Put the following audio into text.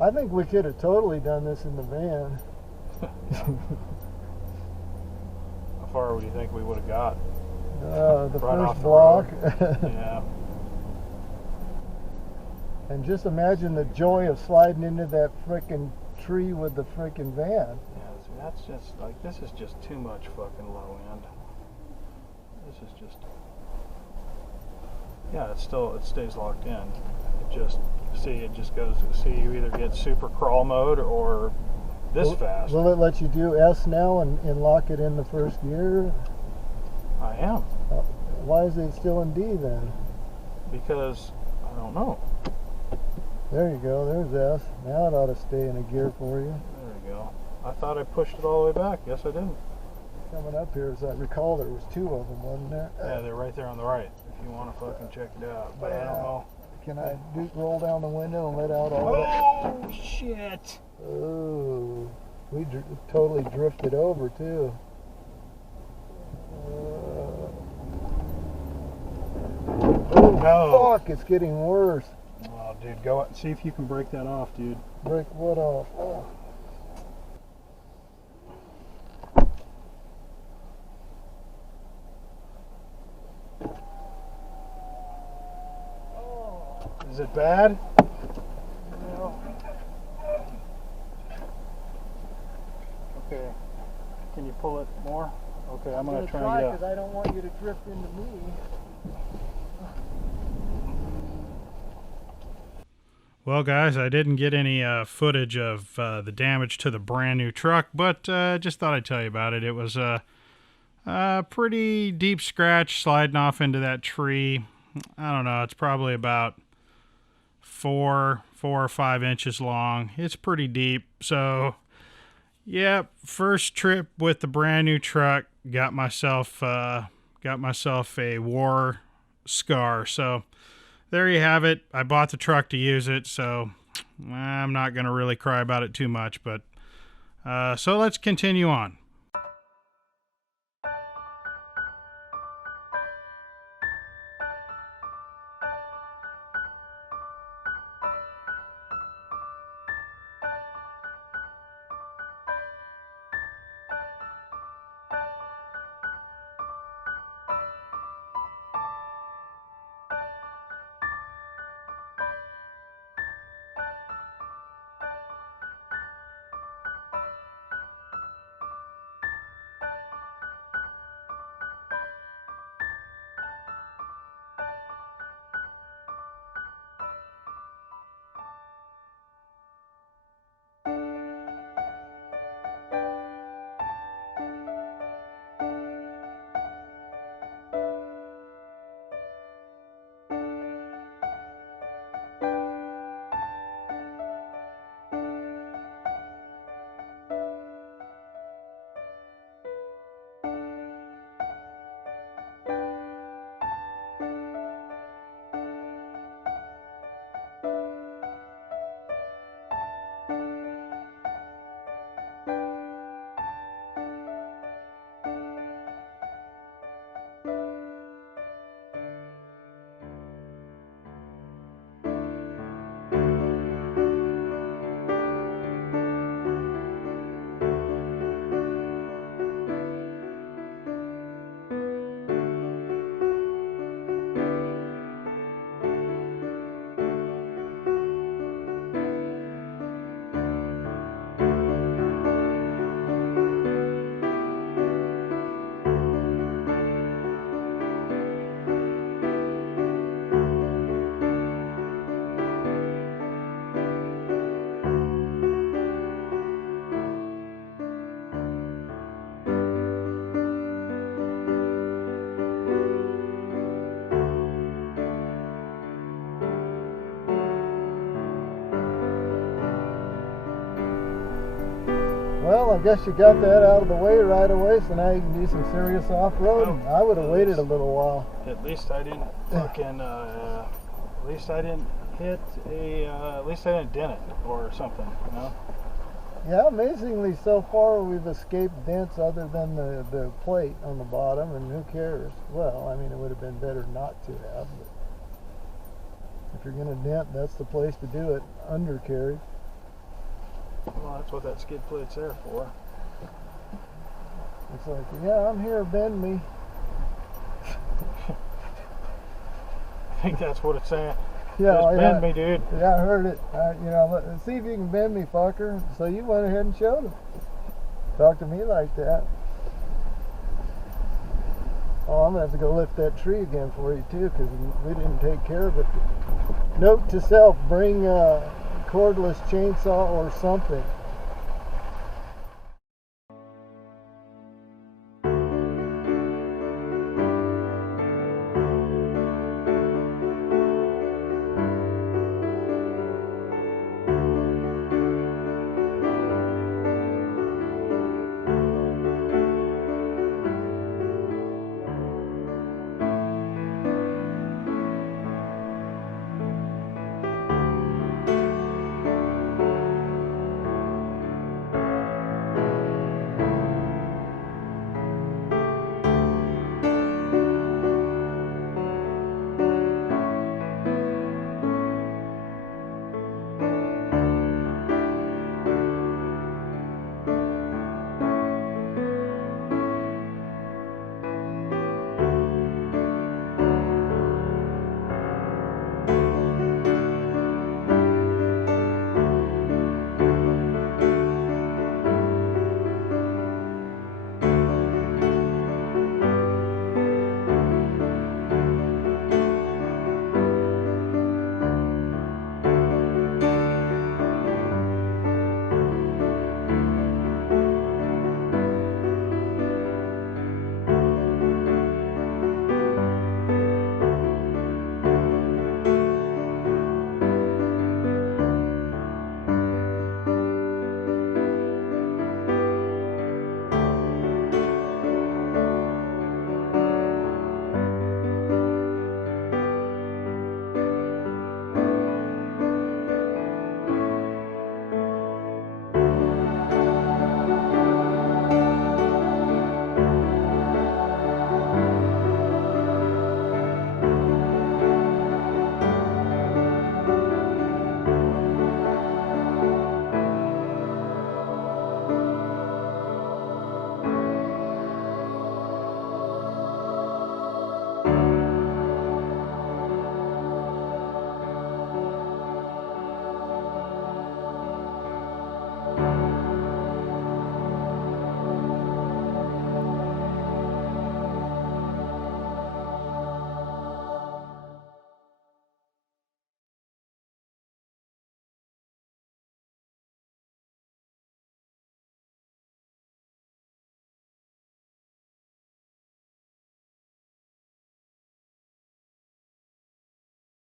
I think we could have totally done this in the van. How far do you think we would have got? The Right off first the block. Yeah. And just imagine the joy of sliding into that frickin' tree with the frickin' van. Yeah, see, that's just like, this is just too much fucking low end. This is just, yeah, it stays locked in. It just, it just goes, you either get super crawl mode or this fast. Will it let you do S now and lock it in the first gear? I am. Why is it still in D then? Because, I don't know. There you go, there's S. Now it ought to stay in a gear for you. There we go. I thought I pushed it all the way back. Yes, I didn't. Coming up here, as I recall, there was two of them, wasn't there? Yeah, they're right there on the right, if you want to fucking check it out. But I don't know. Can I roll down the window and let out all that? Oh, shit! Oh, we totally drifted over, too. Oh, no. Fuck, it's getting worse. Oh, dude, go out and see if you can break that off, dude. Break what off? Oh. Is it bad? No. Okay. Can you pull it more? Okay, I'm going to try and get because I don't want you to drift into me. Well, guys, I didn't get any footage of the damage to the brand new truck, but just thought I'd tell you about it. It was a pretty deep scratch sliding off into that tree. I don't know, it's probably about 4 or 5 inches long. It's pretty deep. So, yeah, first trip with the brand new truck. Got myself a war scar. So there you have it. I bought the truck to use it, so I'm not going to really cry about it too much. But so let's continue on. Well, I guess you got that out of the way right away, so now you can do some serious off-roading. I would have waited a little while. At least I didn't fucking, at least I didn't hit at least I didn't dent it or something, you know? Yeah, amazingly, so far we've escaped dents other than the plate on the bottom, and who cares? Well, I mean, it would have been better not to have, but if you're going to dent, that's the place to do it, undercarriage. Well, that's what that skid plate's there for. It's like, yeah, I'm here, bend me. I think that's what it's saying. Yeah, Just yeah, bend me, dude. yeah, I heard it. You know, see if you can bend me, fucker. So you went ahead and showed him. Talk to me like that. Oh, I'm gonna have to go lift that tree again for you too, because we didn't take care of it. Note to self: bring a cordless chainsaw or something.